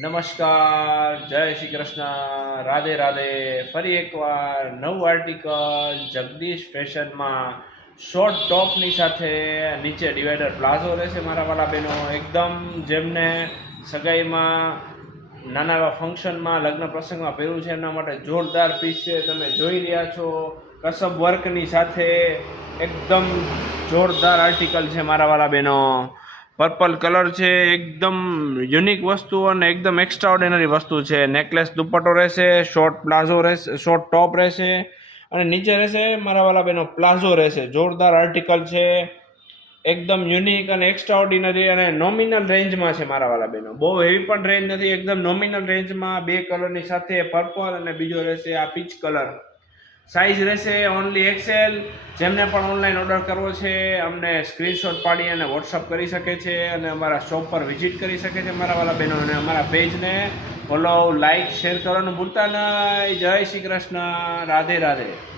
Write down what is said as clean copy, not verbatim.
નમસ્કાર, જય શ્રી કૃષ્ણ, રાધે રાધે. ફરી એકવાર નવું આર્ટિકલ જગદીશ ફેશનમાં શોર્ટ ટોપની સાથે નીચે ડિવાઈડર પ્લાઝો રહેશે મારા વાલા બહેનો. એકદમ જેમને સગાઈમાં નાના એવા ફંક્શનમાં લગ્ન પ્રસંગમાં પહેરવું છે એમના માટે જોરદાર પીસ છે. તમે જોઈ રહ્યા છો કસબ વર્કની સાથે એકદમ જોરદાર આર્ટિકલ છે મારા વાલા બહેનો. પર્પલ કલર છે, એકદમ યુનિક વસ્તુ અને એકદમ એક્સ્ટ્રાઓર્ડિનરી વસ્તુ છે. નેકલેસ દુપટ્ટો રહેશે, શોર્ટ પ્લાઝો રહેશે, શોર્ટ ટોપ રહેશે અને નીચે રહેશે મારા વાલા બેનો પ્લાઝો રહેશે. જોરદાર આર્ટિકલ છે, એકદમ યુનિક અને એક્સ્ટ્રાઓર્ડિનરી અને નોમિનલ રેન્જમાં છે મારા વાલા બેનો. બહુ હેવી પણ રેન્જ નથી, એકદમ નોમિનલ રેન્જમાં બે કલરની સાથે પર્પલ અને બીજો રહેશે આ પીચ કલર. સાઇઝ રહેશે ઓનલી એક્સેલ. જેમને પણ ઓનલાઈન ઓર્ડર કરવો છે અમને સ્ક્રીનશોટ પાડી અને વોટ્સઅપ કરી શકે છે અને અમારા શોપ પર વિઝિટ કરી શકે છે મારા વાલા બહેનો. અને અમારા પેજને ફોલો, લાઇક, શેર કરવાનું ભૂલતા નહીં. જય શ્રી કૃષ્ણ, રાધે રાધે.